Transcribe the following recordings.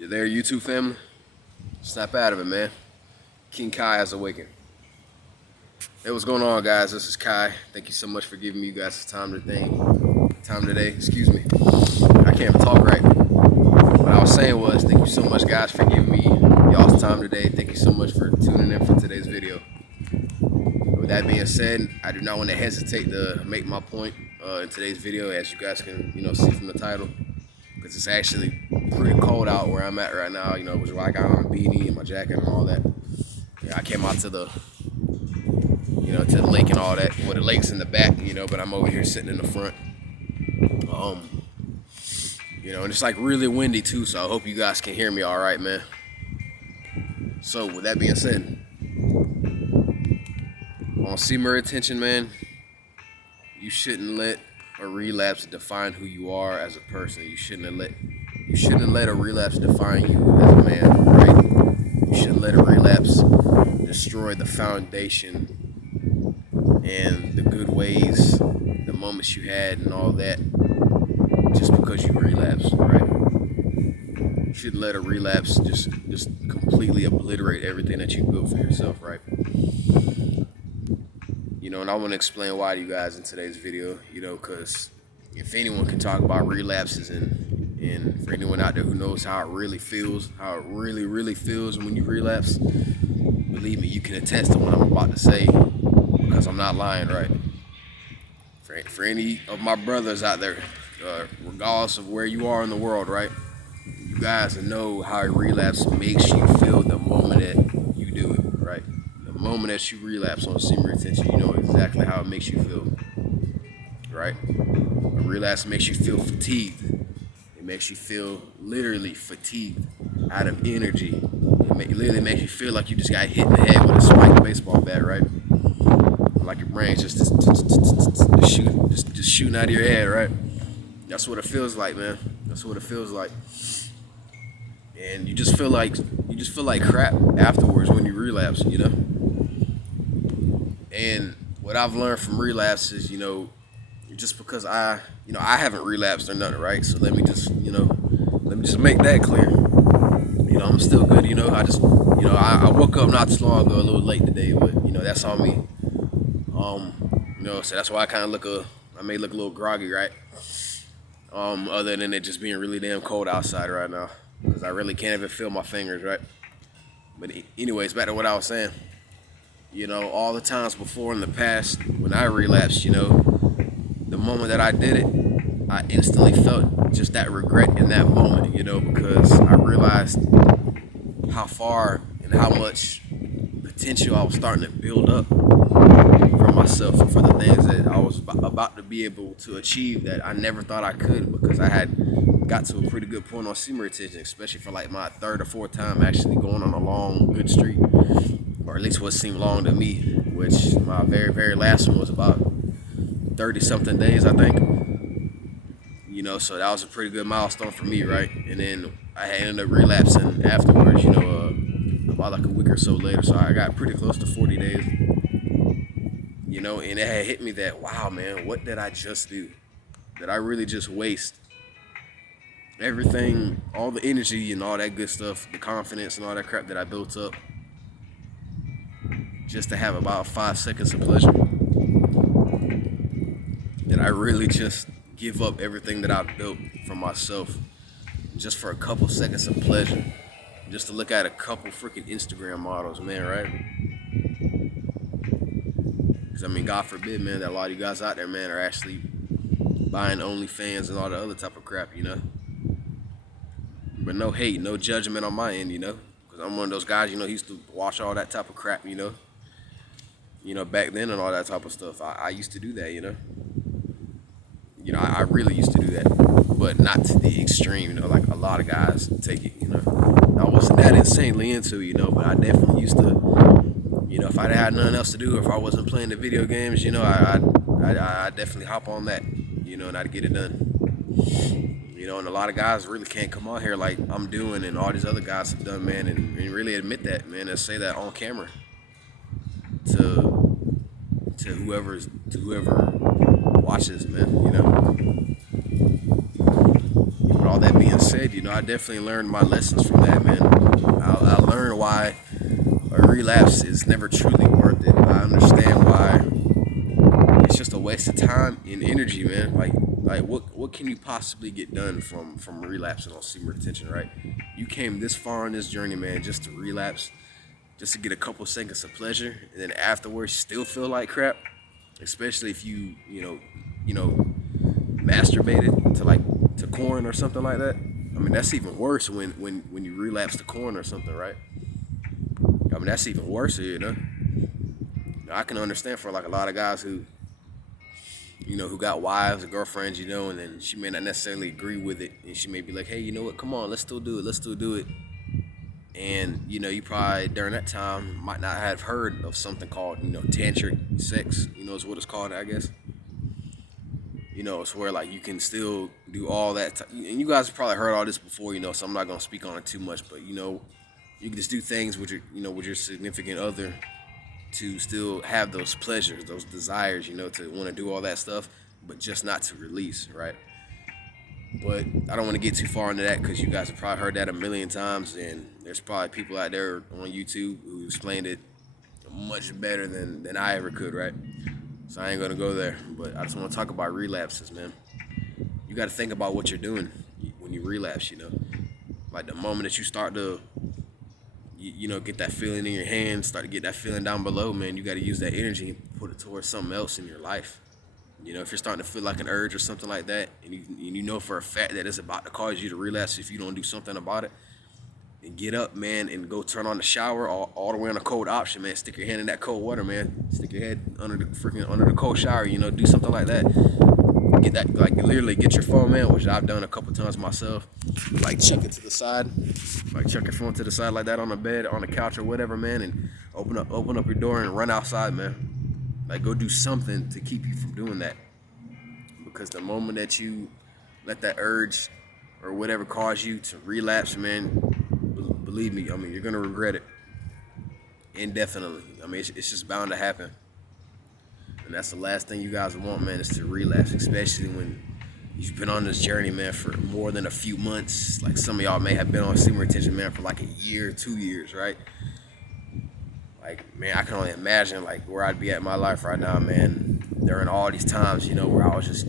You there, YouTube family? Snap out of it, man. King Kai has awakened. Hey, what's going on, guys? This is Kai. Thank you so much for giving me you guys time today. Excuse me. I can't even talk right. What I was saying was, thank you so much, guys, for giving me y'all's time today. Thank you so much for tuning in for today's video. With that being said, I do not want to hesitate to make my point in today's video, as you guys can, see from the title, because it's actually pretty cold out where I'm at right now. Which is why I got on a beanie and my jacket and all that. Yeah, I came out to the, to the lake and all that. Well, the lake's in the back, but I'm over here sitting in the front. And it's like really windy too, so I hope you guys can hear me all right, man. So with that being said, on senior attention, man, you shouldn't let a relapse define who you are as a person. You shouldn't let a relapse define you as a man, right? You shouldn't let a relapse destroy the foundation and the good ways, the moments you had and all that, just because you relapsed, right? You shouldn't let a relapse just completely obliterate everything that you built for yourself, right? And I want to explain why to you guys in today's video, because if anyone can talk about relapses and for anyone out there who knows how it really feels, how it really feels when you relapse, believe me, you can attest to what I'm about to say, because I'm not lying, right? For any of my brothers out there, regardless of where you are in the world, right? You guys know how a relapse makes you feel the moment that you do it, right? The moment that you relapse on senior attention, you know exactly how it makes you feel, right? A relapse makes you feel fatigued. It makes you feel literally fatigued, out of energy. It literally makes you feel like you just got hit in the head with a spiked baseball bat, right? Like your brain's just shooting out of your head, right? That's what it feels like, man. That's what it feels like. And you just feel like crap afterwards when you relapse, And what I've learned from relapse is, just because I haven't relapsed or nothing, right? So let me just make that clear. I'm still good, I woke up not too long ago, a little late today, but that's on me. So that's why I may look a little groggy, right? Other than it just being really damn cold outside right now, because I really can't even feel my fingers, right? But anyways, back to what I was saying. All the times before in the past when I relapsed, the moment that I did it, I instantly felt just that regret in that moment, because I realized how far and how much potential I was starting to build up for myself and for the things that I was about to be able to achieve that I never thought I could, because I had got to a pretty good point on senior attention, especially for like my third or fourth time actually going on a long good streak, or at least what seemed long to me, which my very last one was about 30 something days, I think. So that was a pretty good milestone for me, right? And then I ended up relapsing afterwards, about like a week or so later. So I got pretty close to 40 days, and it had hit me that, wow, man, what did I just do? Did I really just waste everything, all the energy and all that good stuff, the confidence and all that crap that I built up, just to have about 5 seconds of pleasure? Did I really just give up everything that I've built for myself just for a couple seconds of pleasure? Just to look at a couple freaking Instagram models, man, right? Because, God forbid, man, that a lot of you guys out there, man, are actually buying OnlyFans and all the other type of crap, But no hate, no judgment on my end, because I'm one of those guys, used to watch all that type of crap, back then and all that type of stuff. I used to do that, I really used to do that, but not to the extreme, like a lot of guys take it, I wasn't that insanely into it, but I definitely used to, if I had nothing else to do, or if I wasn't playing the video games, I definitely hop on that, and I'd get it done. And a lot of guys really can't come on here like I'm doing and all these other guys have done, man, and really admit that, man, and say that on camera to whoever watches, man, But all that being said, I definitely learned my lessons from that, man. I learned why a relapse is never truly worth it. I understand why it's just a waste of time and energy, man. Like what can you possibly get done from relapsing on semen retention, right? You came this far on this journey, man, just to relapse, just to get a couple seconds of pleasure, and then afterwards still feel like crap. Especially if you masturbated to corn or something like that. I mean, that's even worse when you relapse to corn or something, right? I mean, that's even worse. I can understand for like a lot of guys who got wives or girlfriends, and then she may not necessarily agree with it, and she may be like, hey, you know what? Come on, let's still do it. And you probably during that time might not have heard of something called tantric sex. Is what it's called, I guess. It's where like you can still do all that, and you guys have probably heard all this before, so I'm not gonna speak on it too much. But you can just do things with your significant other to still have those pleasures, those desires, to want to do all that stuff, but just not to release, right? But I don't want to get too far into that because you guys have probably heard that a million times, and there's probably people out there on YouTube who explained it much better than I ever could, right? So I ain't gonna go there, but I just want to talk about relapses, man. You got to think about what you're doing when you relapse, like the moment that you start to get that feeling in your hand, start to get that feeling down below, man, you got to use that energy and put it towards something else in your life. If you're starting to feel like an urge or something like that, and you know for a fact that it's about to cause you to relapse if you don't do something about it, then get up, man, and go turn on the shower all the way on a cold option, man. Stick your hand in that cold water, man. Stick your head under the cold shower, do something like that. Get that, like literally get your phone, man, which I've done a couple times myself. Like chuck it to the side, like chuck your phone to the side like that on the bed, on the couch or whatever, man, and open up your door and run outside, man. Like go do something to keep you from doing that. Because the moment that you let that urge or whatever cause you to relapse, man, believe me, I mean, you're gonna regret it indefinitely. I mean, it's just bound to happen. And that's the last thing you guys want, man, is to relapse, especially when you've been on this journey, man, for more than a few months. Like some of y'all may have been on semen retention, man, for like a year, 2 years, right? Like, man, I can only imagine like where I'd be at in my life right now, man, during all these times, where I was just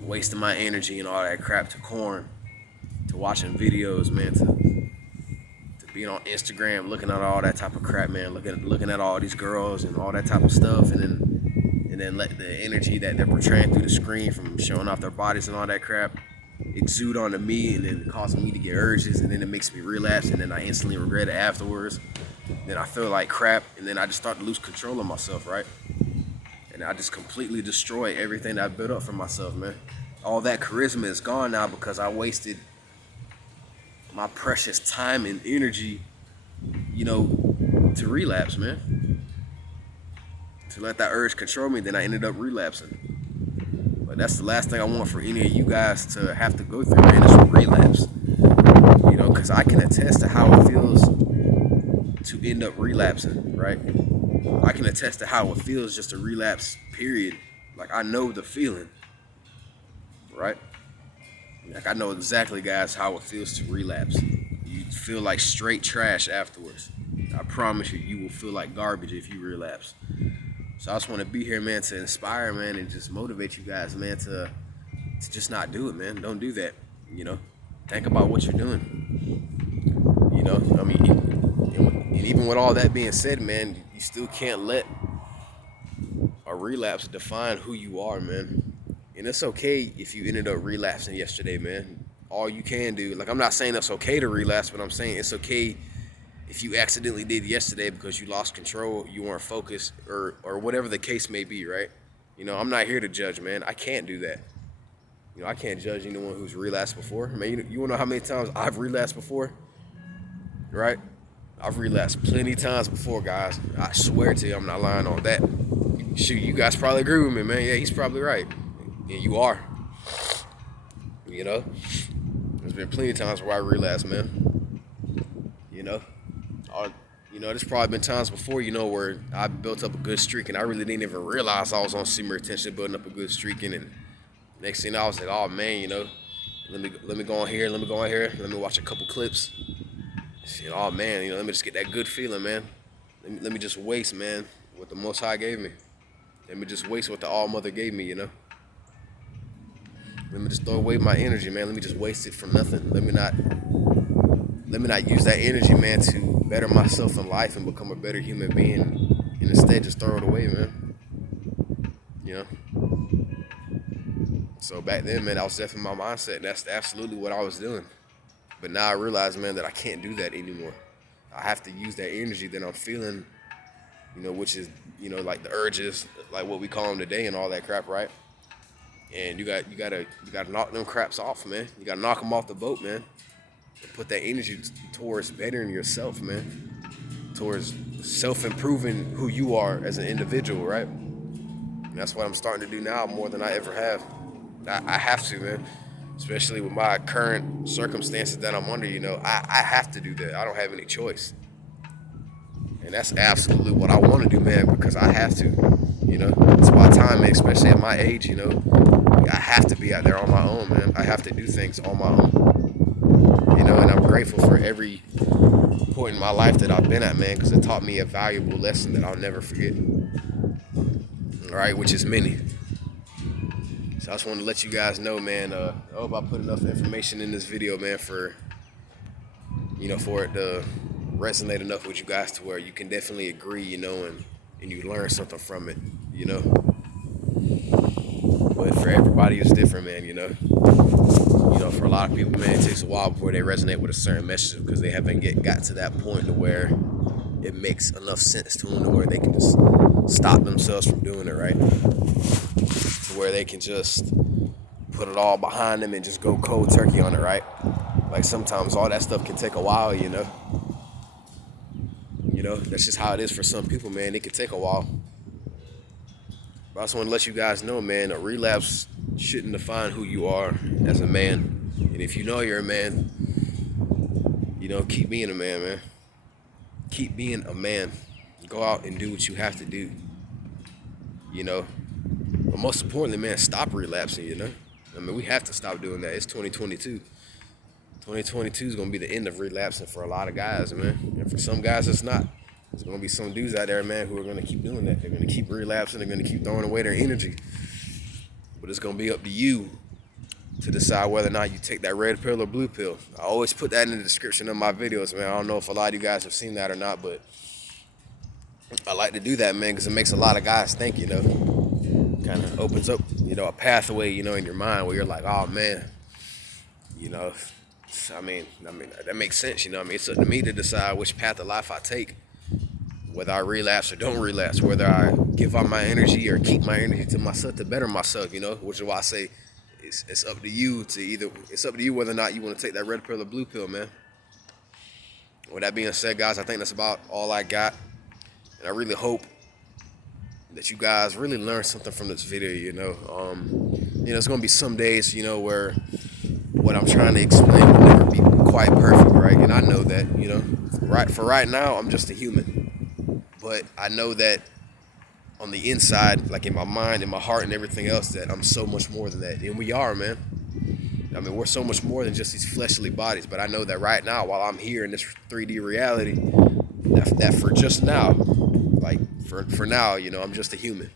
wasting my energy and all that crap to corn, to watching videos, man, to being on Instagram, looking at all that type of crap, man, looking at all these girls and all that type of stuff, and then let the energy that they're portraying through the screen from showing off their bodies and all that crap exude onto me, and then causing me to get urges, and then it makes me relapse, and then I instantly regret it afterwards. Then I feel like crap, and then I just start to lose control of myself, right? And I just completely destroy everything that I built up for myself, man. All that charisma is gone now because I wasted my precious time and energy, to relapse, man. To let that urge control me, then I ended up relapsing. But that's the last thing I want for any of you guys to have to go through, man, is a relapse. Because I can attest to how it feels to end up relapsing, right? I can attest to how it feels just to relapse, period. Like, I know the feeling, right? Like, I know exactly, guys, how it feels to relapse. You feel like straight trash afterwards. I promise you, you will feel like garbage if you relapse. So I just want to be here, man, to inspire, man, and just motivate you guys, man, to just not do it, man. Don't do that, Think about what you're doing. I mean, and even with all that being said, man, you still can't let a relapse define who you are, man. And it's okay if you ended up relapsing yesterday, man. All you can do, like, I'm not saying it's okay to relapse, but I'm saying it's okay if you accidentally did yesterday because you lost control, you weren't focused, or whatever the case may be, right? I'm not here to judge, man. I can't do that. I can't judge anyone who's relapsed before. I mean, you wanna know how many times I've relapsed before, right? I've relapsed plenty times before, guys. I swear to you, I'm not lying on that. Shoot, you guys probably agree with me, man. Yeah, he's probably right. Yeah, you are. There's been plenty of times where I relapsed, man. There's probably been times before, where I built up a good streak and I really didn't even realize I was on semen retention, building up a good streak, and next thing I was like, oh man, let me go on here. Let me go on here. Let me watch a couple clips. Oh man, let me just get that good feeling, man. Let me just waste, man, what the Most High gave me. Let me just waste what the All Mother gave me, Let me just throw away my energy, man. Let me just waste it for nothing. Let me not use that energy, man, to better myself in life and become a better human being, and instead just throw it away, man. You know. So back then, man, that was definitely my mindset. And that's absolutely what I was doing. But now I realize, man, that I can't do that anymore. I have to use that energy that I'm feeling, which is, like the urges, like what we call them today and all that crap, right? And you gotta knock them craps off, man. You gotta knock them off the boat, man. And put that energy towards bettering yourself, man. Towards self-improving who you are as an individual, right? And that's what I'm starting to do now more than I ever have. I have to, man. Especially with my current circumstances that I'm under, I have to do that. I don't have any choice. And that's absolutely what I want to do, man, because I have to. It's about time, man, especially at my age, I have to be out there on my own, man. I have to do things on my own. And I'm grateful for every point in my life that I've been at, man, because it taught me a valuable lesson that I'll never forget. All right, which is many. So I just want to let you guys know, man, I hope I put enough information in this video, man, for it to resonate enough with you guys to where you can definitely agree, and you learn something from it, But for everybody, it's different, man, For a lot of people, man, it takes a while before they resonate with a certain message because they haven't got to that point to where it makes enough sense to them to where they can just stop themselves from doing it, right? To where they can just put it all behind them and just go cold turkey on it, right? Like sometimes all that stuff can take a while, That's just how it is for some people, man. It can take a while. But I just want to let you guys know, man, a relapse shouldn't define who you are as a man. And if you know you're a man, keep being a man, man. Keep being a man. Go out and do what you have to do. But most importantly, man, stop relapsing, we have to stop doing that. It's 2022. 2022 is going to be the end of relapsing for a lot of guys, man. And for some guys, it's not. There's going to be some dudes out there, man, who are going to keep doing that. They're going to keep relapsing. They're going to keep throwing away their energy. But it's going to be up to you to decide whether or not you take that red pill or blue pill. I always put that in the description of my videos, man. I don't know if a lot of you guys have seen that or not, but I like to do that, man, because it makes a lot of guys think, kind of opens up, a pathway, in your mind where you're like, oh, man, I mean, that makes sense, It's up to me to decide which path of life I take, whether I relapse or don't relapse, whether I give up my energy or keep my energy to myself to better myself, which is why I say it's up to you it's up to you whether or not you want to take that red pill or blue pill, man. With that being said, guys, I think that's about all I got. And I really hope that you guys really learn something from this video, There's going to be some days, where what I'm trying to explain will never be quite perfect, right? And I know that, For right now, I'm just a human. But I know that on the inside, like in my mind, in my heart, and everything else, that I'm so much more than that. And we are, man. We're so much more than just these fleshly bodies. But I know that right now, while I'm here in this 3D reality, that for just now, for now, I'm just a human.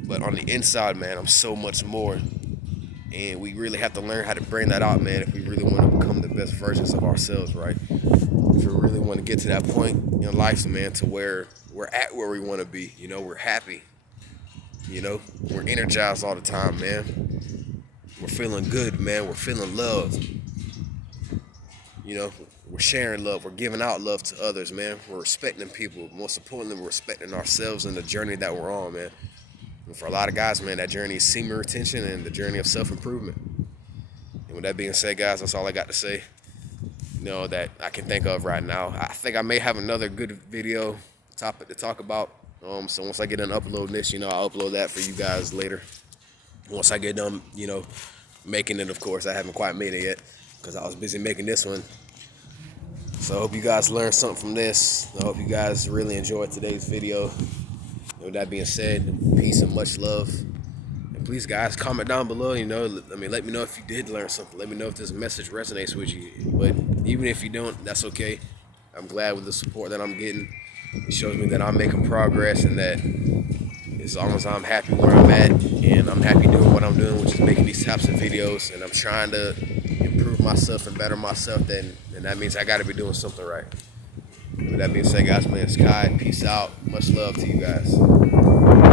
But on the inside, man, I'm so much more. And we really have to learn how to bring that out, man, if we really want to become the best versions of ourselves, right? If we really want to get to that point in life, man, to where we're at where we want to be, we're happy, we're energized all the time, man. We're feeling good, man. We're feeling love. We're sharing love. We're giving out love to others, man. We're respecting people. Most importantly, we're respecting ourselves and the journey that we're on, man. And for a lot of guys, man, that journey is semen retention and the journey of self-improvement. And with that being said, guys, that's all I got to say, that I can think of right now. I think I may have another good video topic to talk about. So once I get done uploading this, I'll upload that for you guys later. Once I get done, making it, of course. I haven't quite made it yet because I was busy making this one. So I hope you guys learned something from this. I hope you guys really enjoyed today's video. With that being said, peace and much love. please, guys, comment down below. Let me know if you did learn something. Let me know if this message resonates with you. But even if you don't, that's okay. I'm glad with the support that I'm getting. It shows me that I'm making progress, and that as long as I'm happy where I'm at, and I'm happy doing what I'm doing, which is making these types of videos, and I'm trying to improve myself and better myself, then that means I got to be doing something right. With that being said, guys, man, it's Kai. Peace out. Much love to you guys.